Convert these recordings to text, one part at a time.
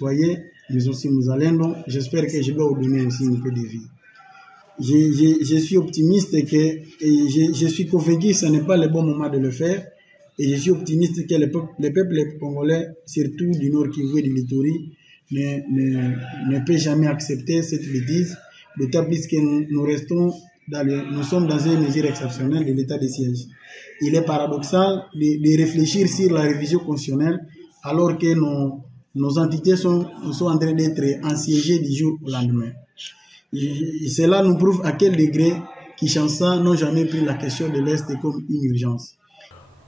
citoyens, mais aussi Mouzalendo. J'espère que je dois vous donner aussi un peu de vie. Je suis optimiste et je suis convaincu que ce n'est pas le bon moment de le faire. Et je suis optimiste que le peuple congolais, surtout du Nord Kivu et du Littorie, ne peut jamais accepter cette bêtise, d'autant plus que nous sommes dans une mesure exceptionnelle de l'état de siège. Il est paradoxal de réfléchir sur la révision constitutionnelle alors que nos entités sont en train d'être assiégées du jour au lendemain. Et cela nous prouve à quel degré Kinshasa n'ont jamais pris la question de l'Est comme une urgence.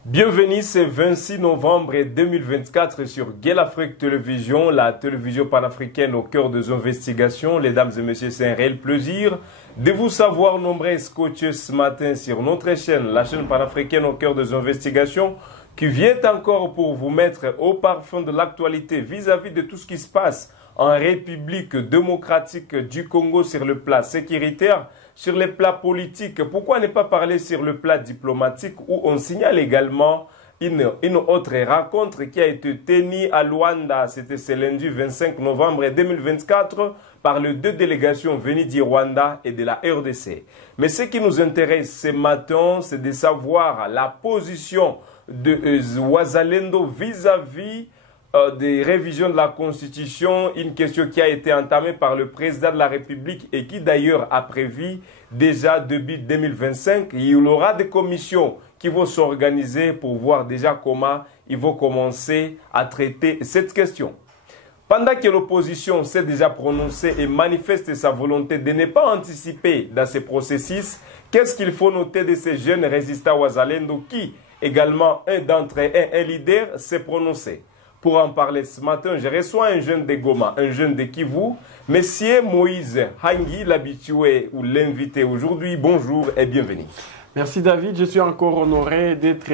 Bienvenue, c'est 26 novembre 2024 sur Gueule Afrique Télévision, la télévision panafricaine au cœur des investigations. Mesdames et messieurs, c'est un réel plaisir de vous savoir nombreux scotchés ce matin sur notre chaîne, la chaîne panafricaine au cœur des investigations, qui vient encore pour vous mettre au parfum de l'actualité vis-à-vis de tout ce qui se passe en République démocratique du Congo sur le plan sécuritaire, sur le plan politique. Pourquoi ne pas parler sur le plan diplomatique où on signale également une autre rencontre qui a été tenue à Luanda, c'était ce lundi 25 novembre 2024, par les deux délégations venues du Rwanda et de la RDC. Mais ce qui nous intéresse ce matin, c'est de savoir la position de Wazalendo vis-à-vis des révisions de la Constitution, une question qui a été entamée par le président de la République et qui d'ailleurs a prévu déjà début 2025. Il y aura des commissions qui vont s'organiser pour voir déjà comment ils vont commencer à traiter cette question. Pendant que l'opposition s'est déjà prononcée et manifeste sa volonté de ne pas anticiper dans ce processus, qu'est-ce qu'il faut noter de ces jeunes résistants Wazalendo qui, également un d'entre eux, un leader, s'est prononcé? Pour en parler ce matin, je reçois un jeune de Goma, un jeune de Kivu, Monsieur Moïse Hangi, l'habitué ou l'invité aujourd'hui. Bonjour et bienvenue. Merci David, je suis encore honoré d'être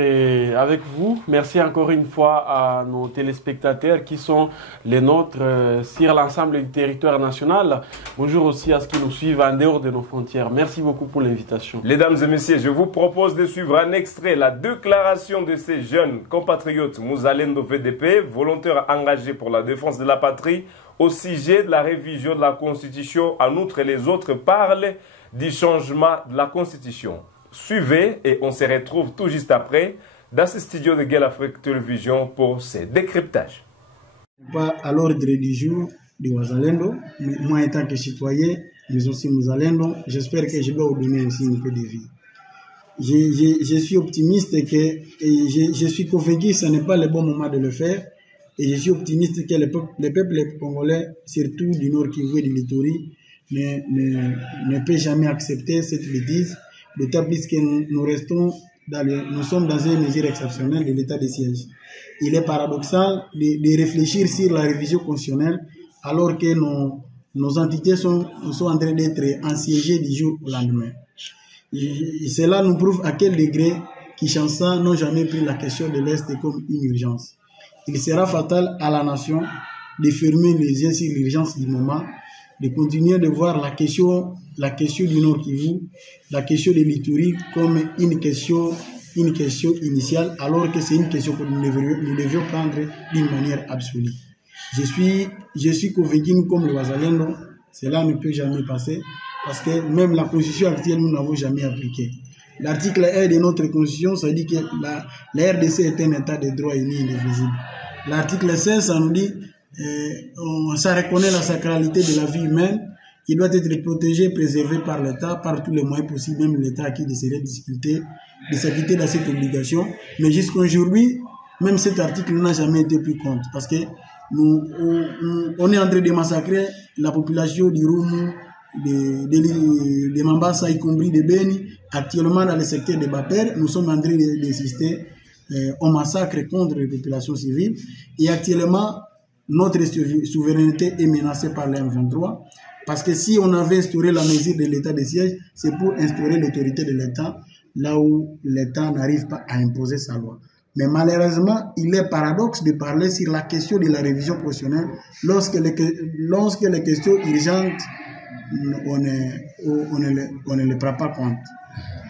avec vous. Merci encore une fois à nos téléspectateurs qui sont les nôtres sur l'ensemble du territoire national. Bonjour aussi à ceux qui nous suivent en dehors de nos frontières. Merci beaucoup pour l'invitation. Mesdames et messieurs, je vous propose de suivre un extrait, la déclaration de ces jeunes compatriotes Mouzalendo VDP, volontaires engagés pour la défense de la patrie, au sujet de la révision de la Constitution. En outre, les autres parlent du changement de la Constitution. Suivez et on se retrouve tout juste après dans ce studio de Gueule Afrique Télévision pour ces décryptages. Pas à l'ordre du jour de Wazalendo, mais moi en tant que citoyen, mais aussi Mouzalendo, j'espère que je dois vous donner aussi un peu de vie. Je suis optimiste et je suis convaincu que ce n'est pas le bon moment de le faire. Et je suis optimiste que le peuple congolais, surtout du Nord Kivu et du Littorie, ne peut jamais accepter cette bêtise. D'autant plus que nous sommes dans une mesure exceptionnelle de l'état de siège. Il est paradoxal de réfléchir sur la révision constitutionnelle alors que nos entités sont en train d'être assiégées du jour au lendemain. Et cela nous prouve à quel degré Kinshasa n'ont jamais pris la question de l'Est comme une urgence. Il sera fatal à la nation de fermer les yeux sur l'urgence du moment, de continuer de voir la question du Nord Kivu, la question de l'Ituri comme une question initiale, alors que c'est une question que nous devions prendre d'une manière absolue. Je suis convaincu, comme le Wazalendo, cela ne peut jamais passer, parce que même la Constitution actuelle, nous n'avons jamais appliquée. L'article 1 de notre Constitution, ça dit que la RDC est un État de droit uni et indivisible. L'article 16, ça nous dit ça reconnaît la sacralité de la vie humaine qui doit être protégée, préservée par l'État, par tous les moyens possibles, même l'État qui déciderait de s'acquitter de cette obligation. Mais jusqu'à aujourd'hui, même cet article n'a jamais été pris compte parce que on est en train de massacrer la population du Roumu, de Mambasa, y compris de Beni. Actuellement, dans le secteur de Baper, nous sommes en train d'assister au massacre contre les populations civiles. Et actuellement, notre souveraineté est menacée par les M23 parce que si on avait instauré la mesure de l'état de siège, c'est pour instaurer l'autorité de l'État là où l'État n'arrive pas à imposer sa loi. Mais malheureusement, il est paradoxe de parler sur la question de la révision constitutionnelle lorsque les questions urgentes, on ne les prend pas compte.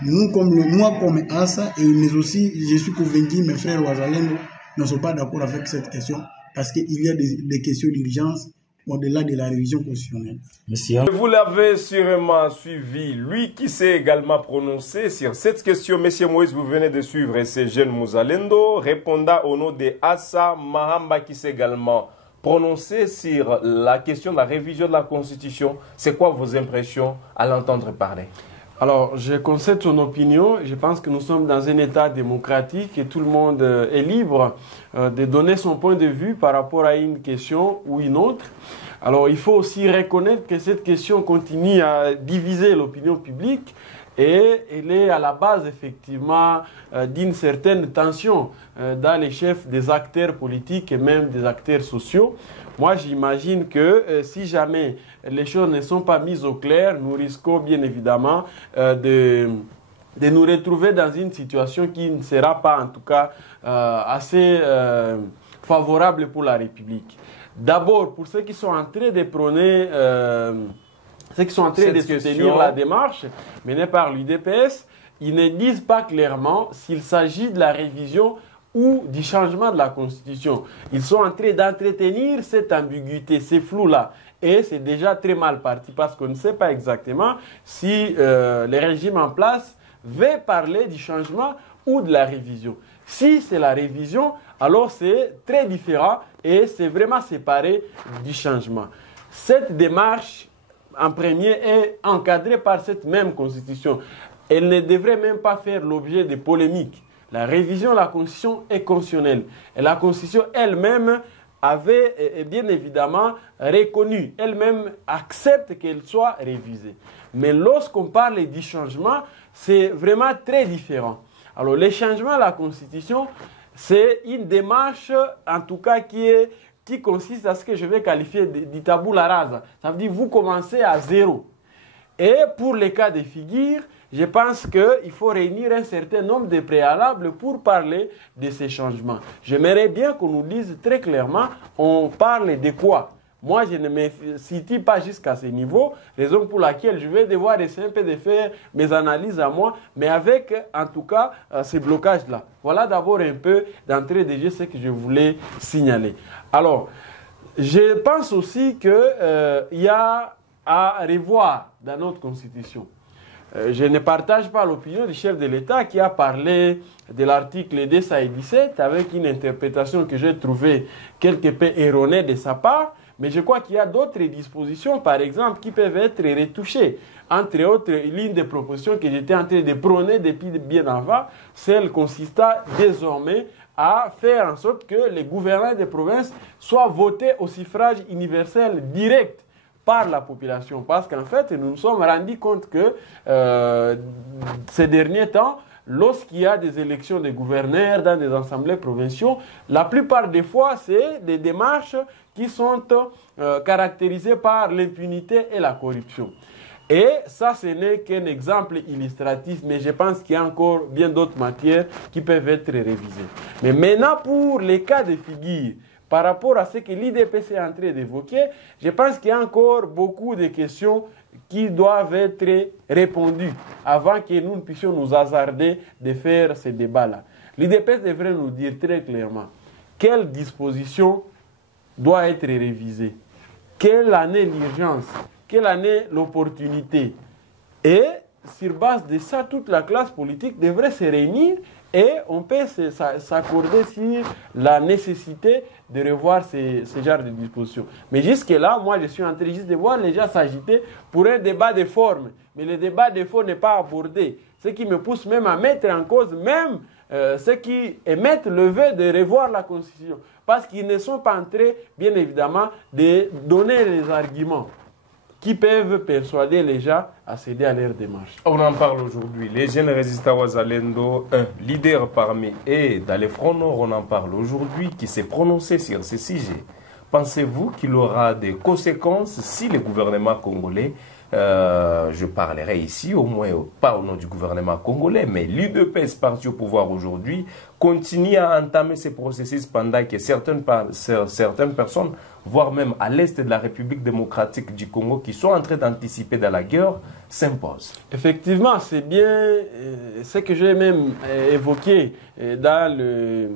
Moi comme Assa, mais aussi je suis convaincu, mes frères Wazalendo ne sont pas d'accord avec cette question. parce qu'il y a des questions d'urgence au-delà de la révision constitutionnelle. Monsieur. Vous l'avez sûrement suivi, lui qui s'est également prononcé sur cette question. Monsieur Moïse, vous venez de suivre ces jeunes Muzalendo, répondant au nom de Assa Mahamba qui s'est également prononcé sur la question de la révision de la Constitution. C'est quoi vos impressions à l'entendre parler? Alors, je concède son opinion. Je pense que nous sommes dans un État démocratique et tout le monde est libre de donner son point de vue par rapport à une question ou une autre. Alors, il faut aussi reconnaître que cette question continue à diviser l'opinion publique et elle est à la base, effectivement, d'une certaine tension dans les chefs des acteurs politiques et même des acteurs sociaux. Moi, j'imagine que si jamais les choses ne sont pas mises au clair, nous risquons bien évidemment de nous retrouver dans une situation qui ne sera pas, en tout cas, assez favorable pour la République. D'abord, pour ceux qui sont en train de prôner, ceux qui sont en train de soutenir la démarche menée par l'UDPS, ils ne disent pas clairement s'il s'agit de la révision ou du changement de la Constitution. Ils sont en train d'entretenir cette ambiguïté, ces flous-là. Et c'est déjà très mal parti parce qu'on ne sait pas exactement si le régime en place veut parler du changement ou de la révision. Si c'est la révision, alors c'est très différent et c'est vraiment séparé du changement. Cette démarche, en premier, est encadrée par cette même Constitution. Elle ne devrait même pas faire l'objet de polémiques. La révision de la Constitution est constitutionnelle. Et la Constitution elle-même avait bien évidemment reconnu, elle-même accepte qu'elle soit révisée. Mais lorsqu'on parle du changement, c'est vraiment très différent. Alors, les changements à la Constitution, c'est une démarche, en tout cas, qui consiste à ce que je vais qualifier de tabula rasa. Ça veut dire que vous commencez à zéro. Et pour les cas de figure, je pense qu'il faut réunir un certain nombre de préalables pour parler de ces changements. J'aimerais bien qu'on nous dise très clairement, on parle de quoi? Moi, je ne me situe pas jusqu'à ce niveau, raison pour laquelle je vais devoir essayer un peu de faire mes analyses à moi, mais avec, en tout cas, ces blocages-là. Voilà d'abord un peu d'entrée de jeu ce que je voulais signaler. Alors, je pense aussi qu'il y a à revoir dans notre Constitution. Je ne partage pas l'opinion du chef de l'État qui a parlé de l'article 217 avec une interprétation que j'ai trouvée quelque peu erronée de sa part. Mais je crois qu'il y a d'autres dispositions, par exemple, qui peuvent être retouchées. Entre autres, l'une des propositions que j'étais en train de prôner depuis bien avant, celle consista désormais à faire en sorte que les gouverneurs des provinces soient votés au suffrage universel direct par la population. Parce qu'en fait, nous nous sommes rendus compte que ces derniers temps, lorsqu'il y a des élections de gouverneurs dans des assemblées provinciaux, la plupart des fois, c'est des démarches qui sont caractérisées par l'impunité et la corruption. Et ça, ce n'est qu'un exemple illustratif, mais je pense qu'il y a encore bien d'autres matières qui peuvent être révisées. Mais maintenant, pour les cas de figure, par rapport à ce que l'IDPS est en train d'évoquer, je pense qu'il y a encore beaucoup de questions qui doivent être répondues avant que nous ne puissions nous hasarder de faire ce débat-là. L'IDPS devrait nous dire très clairement quelle disposition doit être révisée, quelle année l'urgence, quelle année l'opportunité. Et sur base de ça, toute la classe politique devrait se réunir et on peut s'accorder sur la nécessité de revoir ce genre de dispositions. Mais jusque-là, moi, je suis en train juste de voir les gens s'agiter pour un débat de forme. Mais le débat de fond n'est pas abordé. Ce qui me pousse même à mettre en cause même ceux qui émettent le vœu de revoir la Constitution. Parce qu'ils ne sont pas en train, bien évidemment, de donner les arguments qui peuvent persuader les gens à céder à leur démarche. On en parle aujourd'hui. Les jeunes résistants Wazalendo, un leader parmi eux dans les fronts nord, on en parle aujourd'hui, qui s'est prononcé sur ce sujet. Pensez-vous qu'il aura des conséquences si le gouvernement congolais, je parlerai ici au moins pas au nom du gouvernement congolais, mais l'UDPS parti au pouvoir aujourd'hui, continue à entamer ces processus pendant que certaines personnes, voire même à l'est de la République démocratique du Congo, qui sont en train d'anticiper dans la guerre, s'imposent. Effectivement, c'est bien ce que j'ai même évoqué dans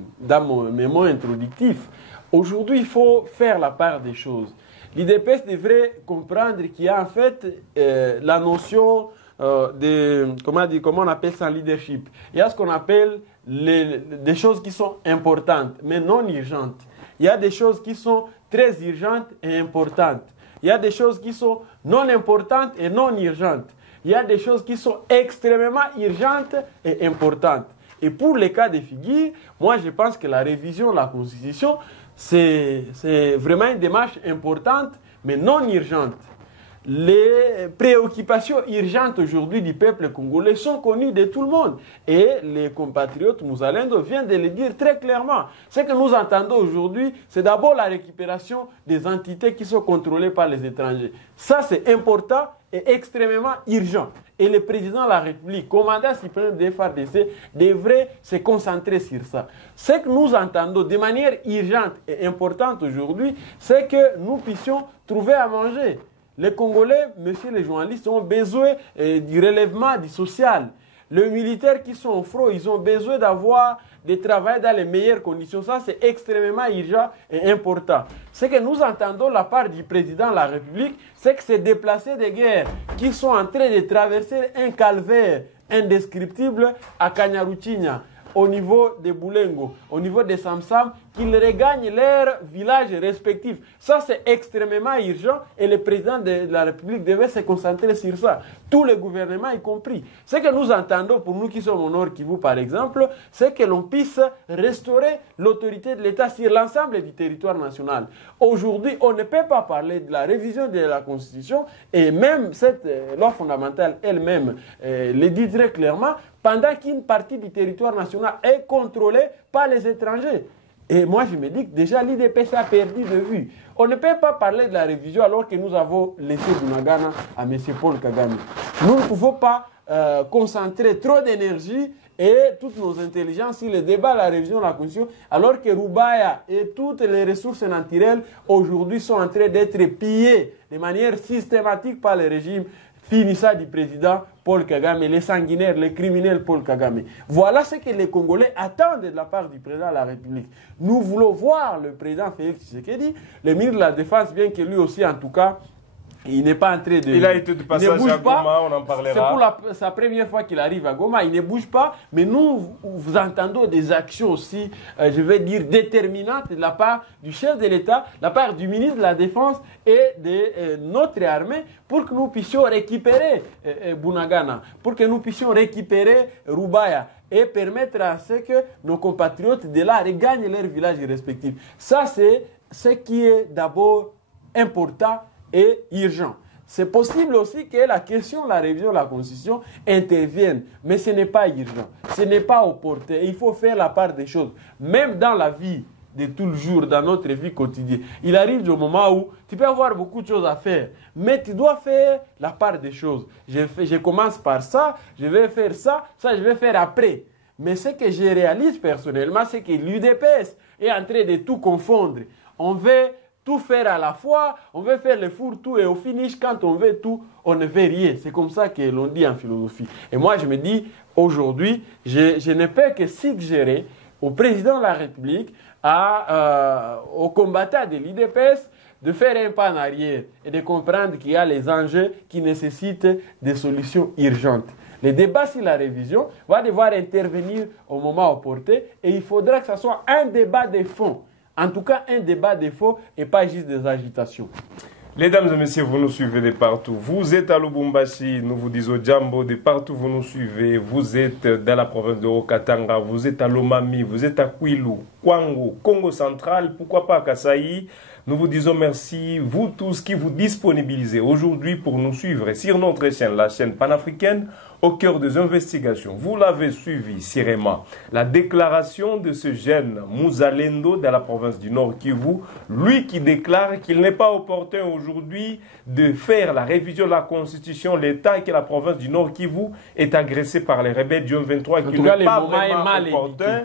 mes mots introductifs. Aujourd'hui, il faut faire la part des choses. L'IDPS devrait comprendre qu'il y a en fait la notion comment on appelle ça, leadership. Il y a ce qu'on appelle des choses qui sont importantes, mais non urgentes. Il y a des choses qui sont très urgentes et importantes. Il y a des choses qui sont non importantes et non urgentes. Il y a des choses qui sont extrêmement urgentes et importantes. Et pour les cas de figure, moi je pense que la révision de la Constitution, c'est vraiment une démarche importante, mais non urgente. Les préoccupations urgentes aujourd'hui du peuple congolais sont connues de tout le monde. Et les compatriotes Muzalendo viennent de le dire très clairement. Ce que nous entendons aujourd'hui, c'est d'abord la récupération des entités qui sont contrôlées par les étrangers. Ça, c'est important et extrêmement urgent. Et le président de la République, commandant suprême des FARDC, devrait se concentrer sur ça. Ce que nous entendons de manière urgente et importante aujourd'hui, c'est que nous puissions trouver à manger. Les Congolais, messieurs les journalistes, ont besoin du relèvement du social. Les militaires qui sont au front, ils ont besoin d'avoir des travail dans les meilleures conditions. Ça, c'est extrêmement urgent et important. Ce que nous entendons de la part du président de la République, c'est que ces déplacés de guerre qui sont en train de traverser un calvaire indescriptible à Kanyaruchinya, au niveau de Boulengo, au niveau de Samsam, qu'ils regagnent leurs villages respectifs. Ça, c'est extrêmement urgent et le président de la République devait se concentrer sur ça. Tout le gouvernement y compris. Ce que nous entendons, pour nous qui sommes au Nord Kivu par exemple, c'est que l'on puisse restaurer l'autorité de l'État sur l'ensemble du territoire national. Aujourd'hui, on ne peut pas parler de la révision de la Constitution et même cette loi fondamentale elle-même le dit très clairement, pendant qu'une partie du territoire national est contrôlée par les étrangers. Et moi, je me dis que déjà, l'IDPS a perdu de vue. On ne peut pas parler de la révision alors que nous avons laissé Bunagana à M. Paul Kagame. Nous ne pouvons pas concentrer trop d'énergie et toutes nos intelligences sur le débat de la révision de la Constitution, alors que Rubaya et toutes les ressources naturelles aujourd'hui sont en train d'être pillées de manière systématique par le régime finissant du président Paul Kagame, les sanguinaires, les criminels Paul Kagame. Voilà ce que les Congolais attendent de la part du président de la République. Nous voulons voir le président Félix Tshisekedi, le ministre de la Défense, bien que lui aussi, en tout cas, il n'est pas en train de... Il a été de passage à Goma, on en parlera. C'est pour sa première fois qu'il arrive à Goma, il ne bouge pas, mais nous entendons des actions aussi, je vais dire, déterminantes de la part du chef de l'État, de la part du ministre de la Défense et de notre armée pour que nous puissions récupérer Bunagana, pour que nous puissions récupérer Rubaya et permettre à ce que nos compatriotes de là regagnent leurs villages respectifs. Ça, c'est ce qui est d'abord important et urgent. C'est possible aussi que la question de la révision de la Constitution intervienne, mais ce n'est pas urgent, ce n'est pas opportun. Il faut faire la part des choses, même dans la vie de tout le jour, dans notre vie quotidienne. Il arrive au moment où tu peux avoir beaucoup de choses à faire, mais tu dois faire la part des choses. Je commence par ça, je vais faire ça, ça je vais faire après. Mais ce que je réalise personnellement, c'est que l'UDPS est en train de tout confondre. On veut tout faire à la fois, on veut faire le fourre-tout et au finish, quand on veut tout, on ne veut rien. C'est comme ça que l'on dit en philosophie. Et moi, je me dis, aujourd'hui, je ne peux que suggérer au président de la République, aux combattants de l'IDPS, de faire un pas en arrière et de comprendre qu'il y a les enjeux qui nécessitent des solutions urgentes. Le débat sur la révision va devoir intervenir au moment opportun et il faudra que ce soit un débat de fond. En tout cas, un débat de fond et pas juste des agitations. Mesdames et messieurs, vous nous suivez de partout. Vous êtes à Lubumbashi, nous vous disons Djambo, de partout vous nous suivez. Vous êtes dans la province de Haut-Katanga, vous êtes à Lomami, vous êtes à Kwilu, Kwango, Congo central, pourquoi pas à Kasaï. Nous vous disons merci, vous tous qui vous disponibilisez aujourd'hui pour nous suivre sur notre chaîne, la chaîne panafricaine, au cœur des investigations. Vous l'avez suivi, Sirema, la déclaration de ce jeune Muzalendo de la province du Nord Kivu, lui qui déclare qu'il n'est pas opportun aujourd'hui de faire la révision de la Constitution, l'État et que la province du Nord Kivu est agressée par les rebelles du M23, qu'il n'est pas vraiment opportun.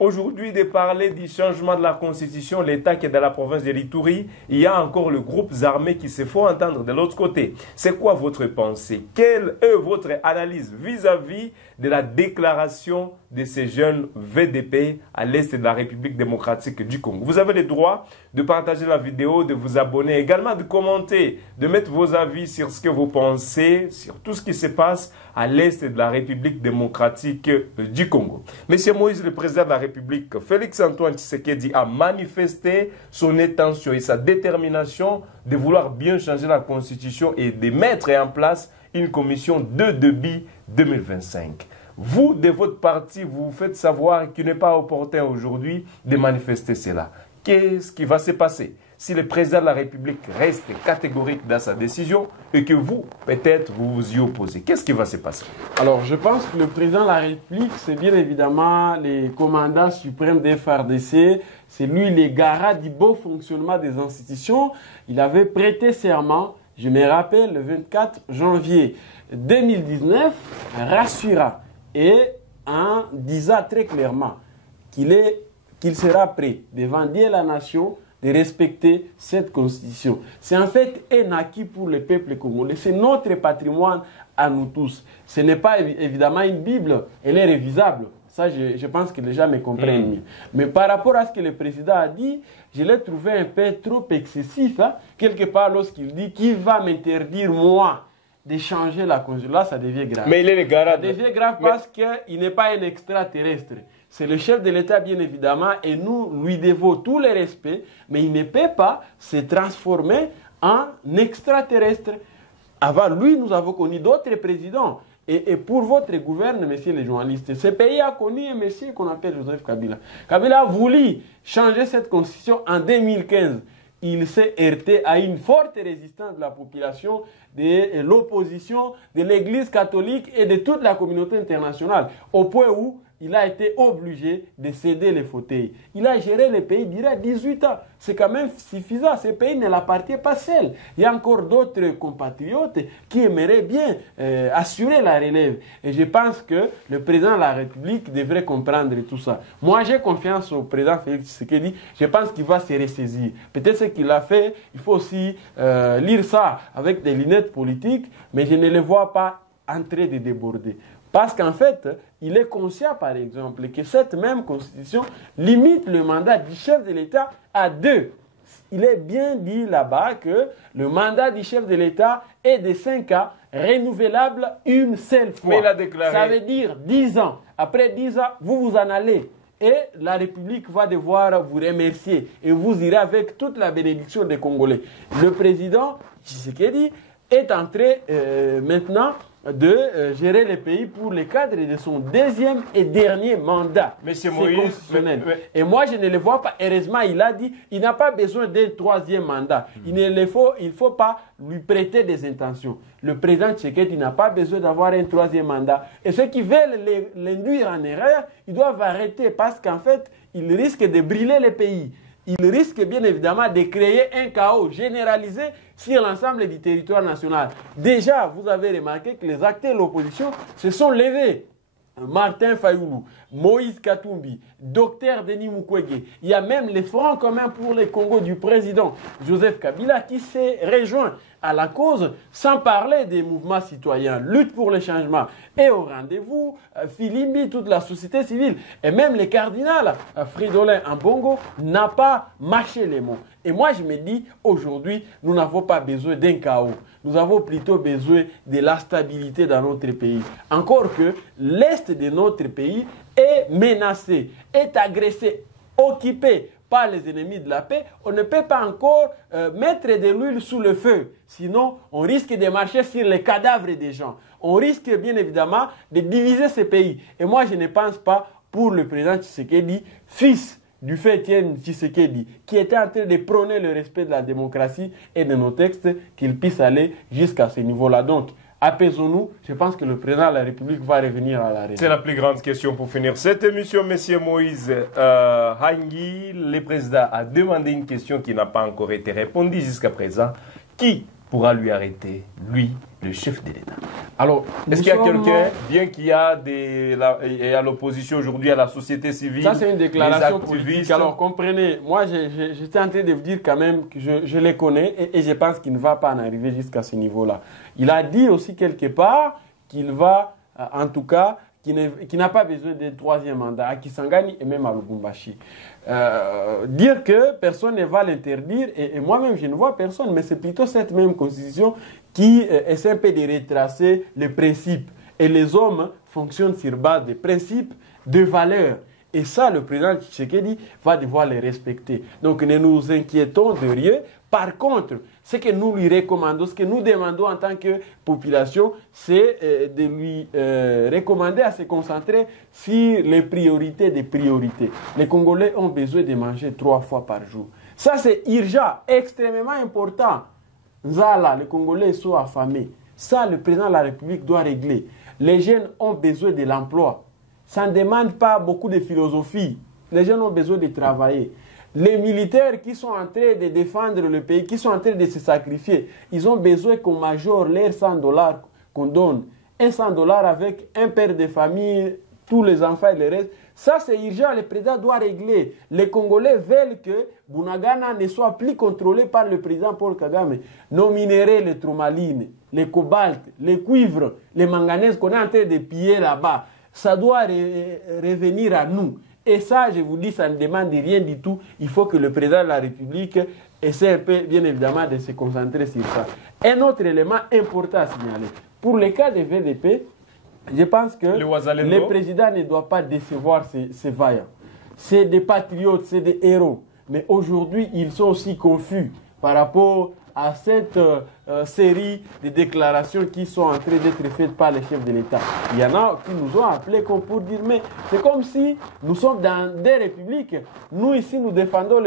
aujourd'hui de parler du changement de la constitution, l'État qui est dans la province de l'Ituri, il y a encore le groupe armé qui se faut entendre de l'autre côté. C'est quoi votre pensée? Quelle est votre analyse vis-à-vis de la déclaration de ces jeunes VDP à l'est de la République démocratique du Congo? Vous avez le droit de partager la vidéo, de vous abonner, également de commenter, de mettre vos avis sur ce que vous pensez, sur tout ce qui se passe à l'est de la République démocratique du Congo. Monsieur Moïse, le président de la République, Félix-Antoine Tshisekedi, a manifesté son intention et sa détermination de vouloir bien changer la constitution et de mettre en place une commission de débit 2025. Vous, de votre parti, vous faites savoir qu'il n'est pas opportun aujourd'hui de manifester cela. Qu'est-ce qui va se passer si le président de la République reste catégorique dans sa décision et que vous, peut-être, vous vous y opposez? Qu'est-ce qui va se passer? Alors, je pense que le président de la République, c'est bien évidemment le commandant suprême des FARDC. C'est lui le garant du bon fonctionnement des institutions. Il avait prêté serment, je me rappelle, le 24 janvier 2019, rassurant et en disant très clairement qu'il sera prêt devant Dieu et la nation de respecter cette constitution. C'est en fait un acquis pour le peuple congolais. C'est notre patrimoine à nous tous. Ce n'est pas évidemment une Bible, elle est révisable. Ça, je pense que les gens me comprennent mieux. Mais par rapport à ce que le président a dit, je l'ai trouvé un peu trop excessif, hein, quelque part lorsqu'il dit qui va m'interdire, moi, de changer la constitution. Là, ça devient grave. Mais il est le garant. Ça devient grave parce qu'il n'est pas un extraterrestre. C'est le chef de l'État, bien évidemment, et nous lui devons tout le respect, mais il ne peut pas se transformer en extraterrestre. Avant lui, nous avons connu d'autres présidents. Et pour votre gouvernement, messieurs les journalistes, ce pays a connu un monsieur qu'on appelle Joseph Kabila. Kabila a voulu changer cette constitution en 2015. Il s'est heurté à une forte résistance de la population, de l'opposition, de l'Église catholique et de toute la communauté internationale, au point où il a été obligé de céder les fauteuils. Il a géré le pays durant 18 ans. C'est quand même suffisant. Ce pays ne l'appartient pas seul. Il y a encore d'autres compatriotes qui aimeraient bien assurer la relève. Et je pense que le président de la République devrait comprendre tout ça. Moi, j'ai confiance au président Félix Tshisekedi. Je pense qu'il va se ressaisir. Peut-être ce qu'il a fait, il faut aussi lire ça avec des lunettes politiques, mais je ne le vois pas en train de déborder. Parce qu'en fait, il est conscient, par exemple, que cette même constitution limite le mandat du chef de l'État à 2. Il est bien dit là-bas que le mandat du chef de l'État est de 5 ans, renouvelable une seule fois. Mais il a déclaré... Ça veut dire 10 ans. Après 10 ans, vous en allez. Et la République va devoir vous remercier. Et vous irez avec toute la bénédiction des Congolais. Le président Tshisekedi est en train maintenant de gérer le pays pour le cadre de son deuxième et dernier mandat. Monsieur Moïse, constitutionnel. Et moi, je ne le vois pas. Heureusement, il a dit qu'il n'a pas besoin d'un troisième mandat. Il ne faut pas lui prêter des intentions. Le président Tshisekedi n'a pas besoin d'avoir un troisième mandat. Et ceux qui veulent l'induire en erreur, ils doivent arrêter parce qu'en fait, ils risquent de brûler le pays. Il risque bien évidemment de créer un chaos généralisé sur l'ensemble du territoire national. Déjà, vous avez remarqué que les acteurs de l'opposition se sont levés. Martin Fayoulou, Moïse Katumbi, Dr Denis Mukwege. Il y a même les Front commun pour le Congo du président Joseph Kabila qui s'est rejoint à la cause, sans parler des mouvements citoyens, lutte pour le changement. Et au rendez-vous, Filimbi, toute la société civile, et même le cardinal Fridolin Ambongo n'a pas mâché les mots. Et moi, je me dis, aujourd'hui, nous n'avons pas besoin d'un chaos. Nous avons plutôt besoin de la stabilité dans notre pays. Encore que l'Est de notre pays est menacé, est agressé, occupé par les ennemis de la paix. On ne peut pas encore mettre de l'huile sous le feu. Sinon, on risque de marcher sur les cadavres des gens. On risque bien évidemment de diviser ce pays. Et moi, je ne pense pas pour le président Tshisekedi, fils du fait Etienne Tshisekedi, qui était en train de prôner le respect de la démocratie et de nos textes, qu'il puisse aller jusqu'à ce niveau-là. Donc, apaisons-nous. Je pense que le président de la République va revenir à la raison. C'est la plus grande question pour finir cette émission, Monsieur Moïse Hangui. Le président a demandé une question qui n'a pas encore été répondue jusqu'à présent. Qui pourra lui arrêter, lui, le chef de l'État? Alors, est-ce qu'il y a quelqu'un, bien qu'il y a à l'opposition aujourd'hui, à la société civile, ça c'est une déclaration politique. politique. Alors comprenez, moi j'étais en train de vous dire quand même que je les connais et je pense qu'il ne va pas en arriver jusqu'à ce niveau-là. Il a dit aussi quelque part qu'il va, en tout cas, qu'il n'a pas besoin d'un troisième mandat à Kisangani et même à Lubumbashi. Dire que personne ne va l'interdire, et moi-même je ne vois personne, mais c'est plutôt cette même constitution qui essaie un peu de retracer les principes. Et les hommes fonctionnent sur base des principes, de valeurs. Et ça, le président Tshisekedi va devoir les respecter. Donc ne nous inquiétons de rien. Par contre, ce que nous lui recommandons, ce que nous demandons en tant que population, c'est de lui recommander à se concentrer sur les priorités des priorités. Les Congolais ont besoin de manger 3 fois par jour. Ça, c'est urgent, extrêmement important. Zala, les Congolais sont affamés. Ça, le président de la République doit régler. Les jeunes ont besoin de l'emploi. Ça ne demande pas beaucoup de philosophie. Les jeunes ont besoin de travailler. Les militaires qui sont en train de défendre le pays, qui sont en train de se sacrifier, ils ont besoin qu'on majore leurs $100 qu'on donne. $100 avec un père de famille, tous les enfants et le reste. Ça, c'est urgent, le président doit régler. Les Congolais veulent que Bunagana ne soit plus contrôlé par le président Paul Kagame. Nos minéraux, les tourmalines, les cobaltes, les cuivres, les manganèses qu'on est en train de piller là-bas, ça doit revenir à nous. Et ça, je vous dis, ça ne demande rien du tout. Il faut que le président de la République essaie un peu, bien évidemment, de se concentrer sur ça. Un autre élément important à signaler. Pour le cas des VDP, je pense que le président ne doit pas décevoir ses vaillants. C'est des patriotes, c'est des héros. Mais aujourd'hui, ils sont aussi confus par rapport à cette série de déclarations qui sont en train d'être faites par les chefs de l'État. Il y en a qui nous ont appelés comme pour dire, mais c'est comme si nous sommes dans des républiques. Nous ici, nous défendons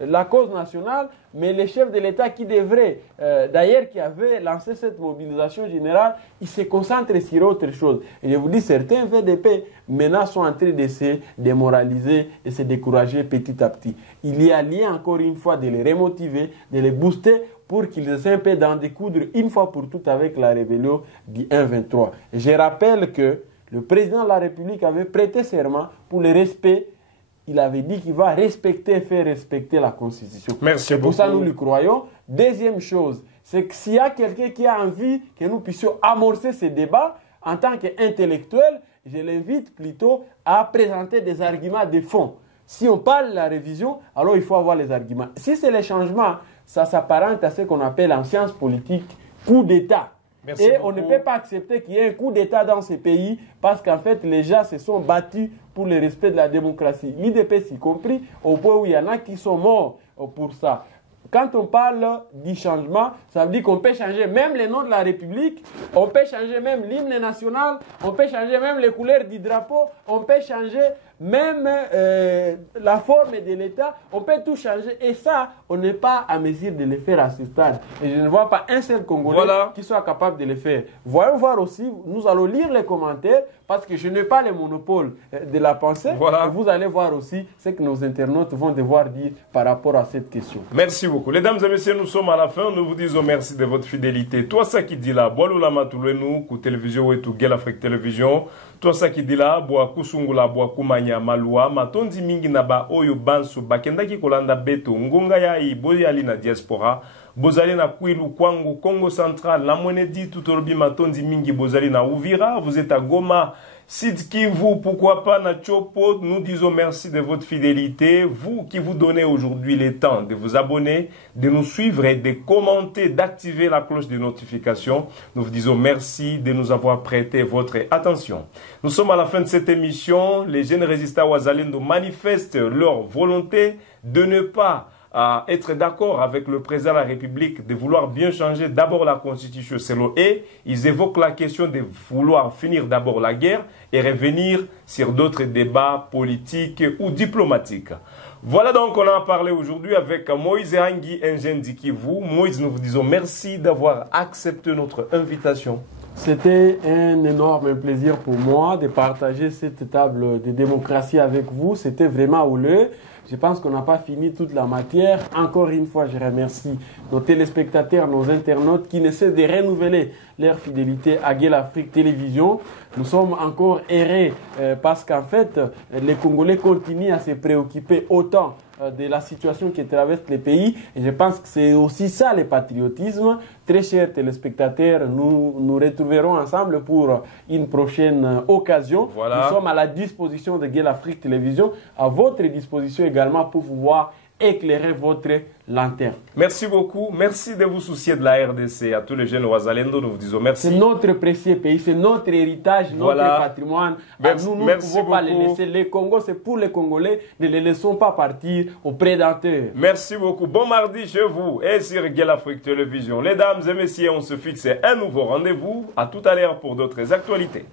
la cause nationale, mais les chefs de l'État qui devraient, d'ailleurs qui avaient lancé cette mobilisation générale, ils se concentrent sur autre chose. Et je vous dis, certains VDP maintenant sont en train de se démoraliser et se décourager petit à petit. Il y a lieu encore une fois de les remotiver, de les booster pour qu'ils essaient un peu d'en découdre une fois pour toutes avec la rébellion du 1-23. Je rappelle que le président de la République avait prêté serment pour le respect. Il avait dit qu'il va respecter et faire respecter la Constitution. Merci beaucoup. Pour ça, nous lui croyons. Deuxième chose, c'est que s'il y a quelqu'un qui a envie que nous puissions amorcer ces débats, en tant qu'intellectuel, je l'invite plutôt à présenter des arguments de fond. Si on parle de la révision, alors il faut avoir les arguments. Si c'est les changements, ça s'apparente à ce qu'on appelle en sciences politiques coup d'État. Merci et beaucoup. On ne peut pas accepter qu'il y ait un coup d'État dans ces pays parce qu'en fait, les gens se sont battus pour le respect de la démocratie. L'IDPS y compris, au point où il y en a qui sont morts pour ça. Quand on parle du changement, ça veut dire qu'on peut changer même les noms de la République, on peut changer même l'hymne national, on peut changer même les couleurs du drapeau, on peut changer même la forme de l'État, on peut tout changer. Et ça, on n'est pas à mesure de le faire à ce stade. Et je ne vois pas un seul Congolais qui soit capable de le faire. Voyons voir aussi, nous allons lire les commentaires, parce que je n'ai pas le monopole de la pensée. Et vous allez voir aussi ce que nos internautes vont devoir dire par rapport à cette question. Merci beaucoup. Mesdames et messieurs, nous sommes à la fin. Nous vous disons merci de votre fidélité. Toi, ça qui dit là, Boalula Matulenu, Kou Télévision ou Tou Guel Afrique Télévision. Toi, ça qui dit là, Boakou Sungula, Boakou Manya, Malua, Matondi Mingi Naba, Oyo Bansu, Bakenda ki Kolanda Beto, Ngonga ya Boya na diaspora. Bozali na Kwilu, Kwangu, Congo Central, la monnaie dit tout au Matondi Mingi, Bozali na Ouvira, vous êtes à Goma, Sud Kivu, pourquoi pas na Chopo. Nous disons merci de votre fidélité. Vous qui vous donnez aujourd'hui le temps de vous abonner, de nous suivre et de commenter, d'activer la cloche de notification. Nous vous disons merci de nous avoir prêté votre attention. Nous sommes à la fin de cette émission. Les jeunes résistants Wazalendo manifestent leur volonté de ne pas à être d'accord avec le président de la République de vouloir bien changer d'abord la Constitution selon eux. Ils évoquent la question de vouloir finir d'abord la guerre et revenir sur d'autres débats politiques ou diplomatiques. Voilà donc, on en a parlé aujourd'hui avec Moïse Hangi Ngendi Kivu. Moïse, nous vous disons merci d'avoir accepté notre invitation. C'était un énorme plaisir pour moi de partager cette table de démocratie avec vous. C'était vraiment houleux. Je pense qu'on n'a pas fini toute la matière. Encore une fois, je remercie nos téléspectateurs, nos internautes qui essaient de renouveler leur fidélité à Gueule Afrique Télévision. Nous sommes encore errés parce qu'en fait, les Congolais continuent à se préoccuper autant de la situation qui traverse les pays. Et je pense que c'est aussi ça le patriotisme. Très chers téléspectateurs, nous nous retrouverons ensemble pour une prochaine occasion. Voilà. Nous sommes à la disposition de Gueule Afrique Télévision, à votre disposition également pour pouvoir éclairer votre lanterne. Merci beaucoup. Merci de vous soucier de la RDC. À tous les jeunes Ouazalendo, nous vous disons merci. C'est notre précieux pays, c'est notre héritage, Voilà. notre patrimoine. Merci, Nous ne merci pouvons pas beaucoup. les laisser. Les Congos, c'est pour les Congolais. Ne les laissons pas partir aux prédateurs. Merci beaucoup. Bon mardi chez vous et sur Gueule Afrique Télévision. Mesdames et messieurs, on se fixe un nouveau rendez-vous. À tout à l'heure pour d'autres actualités.